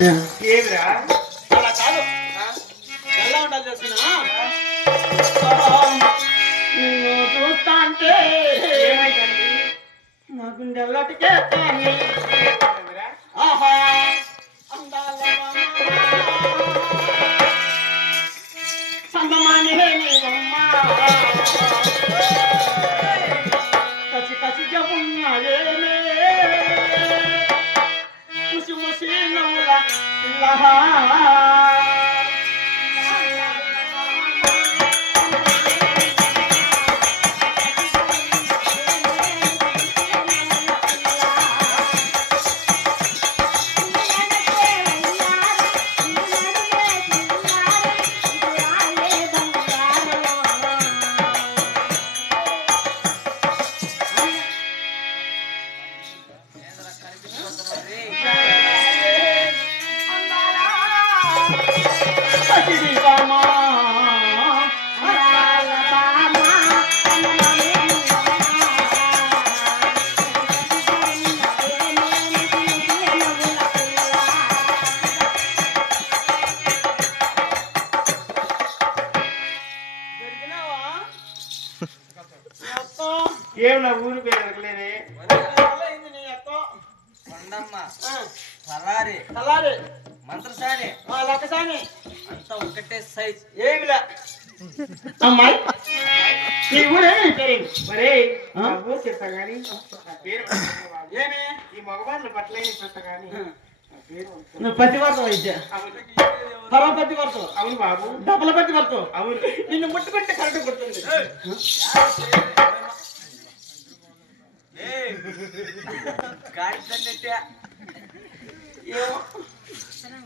ఏమిరా అలా కాదు ఎలా ఉండాలి చేస్తున్నా నిన్ను చూస్తా అంటే ఏమైందండి నా గుండెల్లటికే కానీ ఆహా అందాల సంగమాని కసి కసిగా ఉన్నాయేమే ముసి ముసి నవ్వుల పిల్లహా ఏం నా ఊరి పేరు ఎరగలేదే మంత్రసాని లక్కసాని అంతా ఒకటే సైజ్. ఏమిలా అమ్మాయి నీ ఊరేమి పేరు మరే నా ఊరు చెప్తా గాని నా పేరు ఏమి ఈ మగవాళ్ళు పట్లేని చెప్తా గాని నా పేరు నువ్వు పత్తి పడతావు అయితే పొలం పత్తి పడతావు అవును బాబు డబ్బల పత్తి పడతావు అవును నిన్ను ముట్టుకుంటే కరెక్ట్ కొడుతుంది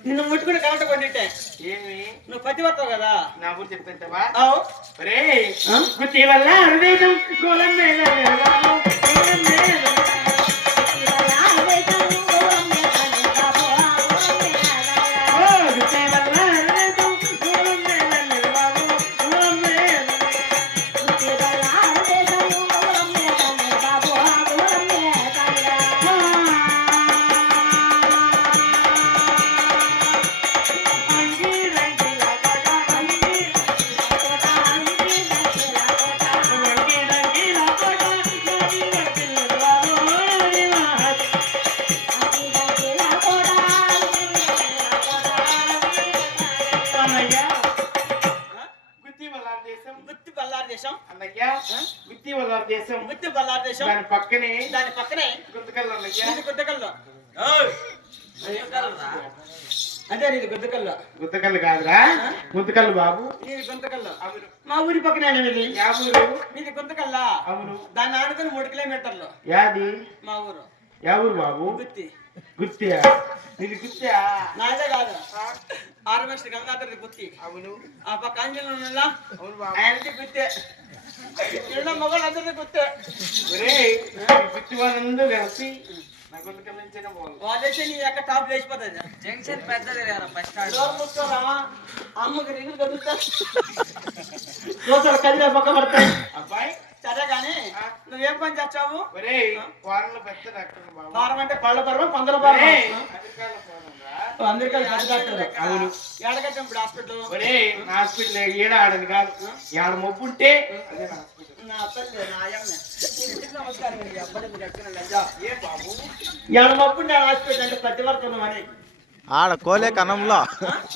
నిన్ను ముట్టుకుంటే కరెక్ట్ కొట్టిట్టే ఏమి నువ్వు పత్తి పడతావు కదా నా ఊరు చెప్తావా అవు మరే గుత్తి వల్ల హృదయం గోళం మీద నిలవాలు, గోళం మీద గుత్తి వల్ల హృదయం గోళం మీద నిలవాలు, గోళం మీద గుత్తి బల్లారు దేశం అన్నయ్య గుత్తి వల్ల దేశం గుత్తి బల్లారు దేశం దాని పక్కనే గుంతకల్లు అన్నయ్య నీది గుద్దకల్లో అదే నీది గుద్దకల్లో గుంతకల్లు కాదురా గుంతకల్లు బాబు నీది గుంతకల్లో అవును మా ఊరి పక్కనే నీది యాబూరు నీది గుంతకల్లా అవును దాన్ని ఆనుకుని 3 కిలోమీటర్లు యాది మా ఊరు యాబూరు బాబు గుత్తి గుత్తియా ఇది గుత్తియా నాదే కాదు ఆర్మేస్ట్ గంగాధర గుత్తి అవును ఆ పక్క ఆంజనేయులు అవును బాబు ఆయనది గుత్తే ఇళ్ళ మొగలు అందరిది గుత్తే ఒరేయ్ ఈ గుత్తి వాళ్ళందరూ కలిసి నా గుంతకల్ నుంచే పోవాలి వాళ్ళైతే నీ యొక్క టాప్ లేచిపోతుంది జంక్షన్ పెద్దది రా బస్ స్టాండ్. డోర్ మూసుకోరా అమ్మకి రింగులు కదులుతా దోసలు కదిలే పక్క పడతాయి అబ్బాయి సరే కానీ నువ్వేం పని చేస్తావు ఒరేయ్ వారంలో పెద్ద డాక్టర్ బాబు వారం అంటే పళ్ళ పర్వం పందుల ఒరేయ్, పర్వం అమెరికాలో పోనురా. అందరికీ పెద్ద డాక్టర్ అవును ఏడగట్టం ఇప్పుడు హాస్పిటల్ ఒరేయ్ నా హాస్పిటల్ ఏడ ఆడని కాదు ఏడ మొప్పు ఉంటే అదే నా హాస్పిటల్ నా తల్లి నా అయ్యమ్మ నీకు నమస్కారం అండి అబ్బడి మీరు ఎక్కడ లజ్జా ఏ బాబు ఏడ మొప్పు ఉంటే హాస్పిటల్ అంటే ప్రతి వర్తం అని ఆడ కోలే కనంలో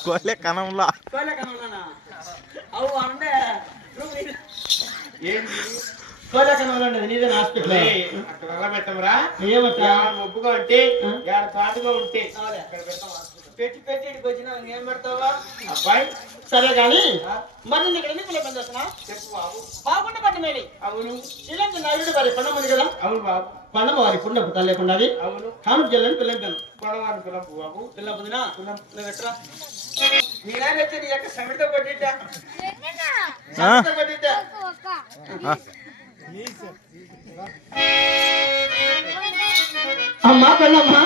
కోలే కనంలో కోలే కనున్నానా అవు అంటే ఏంటి కోలే కనులు ఉండేది నీదే హాస్పిటల్ ఒరేయ్, అక్కడ అలా పెట్టమరా ఏమట్టా ఏడ మొప్పుగా ఉంటే ఏడ తాటుగా ఉంటే అవులే. అక్కడ పెడతాం హాస్పిటల్ పెట్టి పెట్టి ఇక్కడికి వచ్చినా ఏం పెడతావా అబ్బాయి సరే కానీ మరి నేను ఇక్కడ ఎందుకు పని చేస్తున్నా చెప్పు బాబు బాగుంటే పట్టు మేలి అవును ఇలాంటి నాయుడు వారి పండమంది కదా అవును బాబు పండమ వారి పుండ పుట్టాలు లేకుండా అవును కాను జిల్లని పిల్లం పిల్లం పొడవాను పిల్లపు బాబు పిల్ల పొందినా నువ్వు ఎట్రా నీ నాయన వచ్చి నీ యొక్క సమిడితో కొట్టిట్టా సమిడితో కొట్టిట్టా అమ్మా పిల్లమ్మా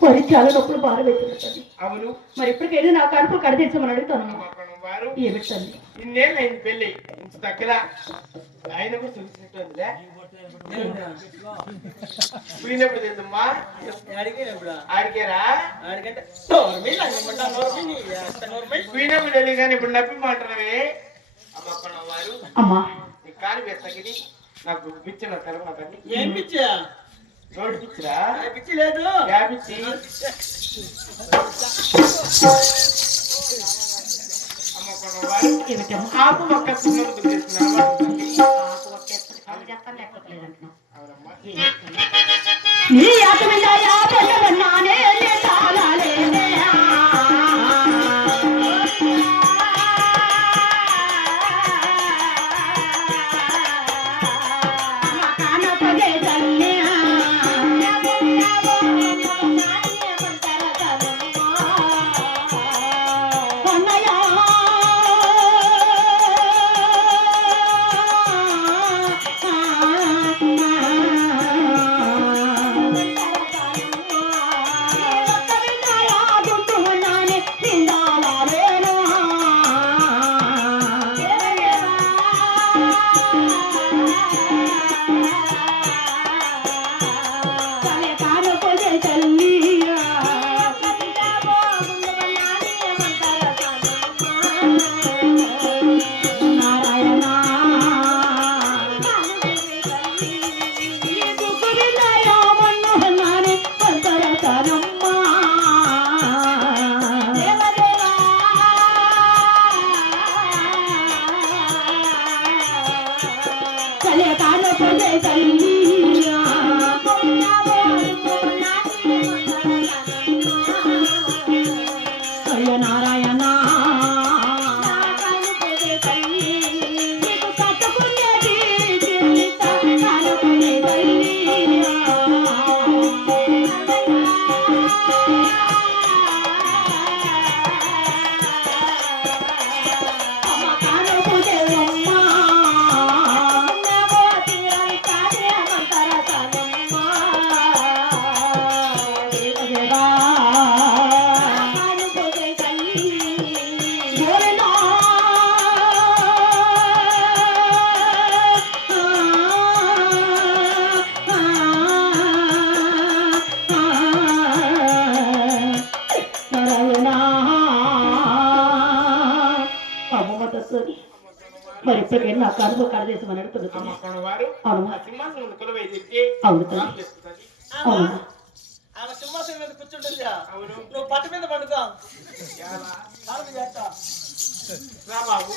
మరి చాలా నొప్పులు బాగా పెట్టింది. అవును మరి ఇప్పటికైనా నా కడుపు కడతీర్చమని అడుగుతాను. వారు ఏమిటి తల్లి? ఇన్నేళ్ళు అయింది పెళ్ళి, ఇంత తగ్గల ఆయన కూడా చూసినట్టుందిలే. పోయినప్పుడు తెలుదమ్మా ఆడికేరా పోయినప్పుడు తెలియదు కానీ ఇప్పుడు నప్పి మాట్లాడవే అమ్మ వారు. అమ్మా నీ కాలు వేస్తగిని నాకు పిచ్చిన తెలవ తల్లి. ఏం పిచ్చా? రోడ్డు పిచ్చిరా? పిచ్చి లేదు. యాపిచ్చి ఆకు ఒక్క సున్నలు గుర్తిస్తున్నాను. నీ ఆత్మీయ పొందవన్నానే తాళాలేనే కానపదే తల్లి మరి ఇప్పటికైనా నా కడుపు కడదేశమని అడుగుతున్నాను. ఆమె సింహాసనం మీద కూర్చుంటుందా? నువ్వు పట్టు మీద పండుకో. బాబు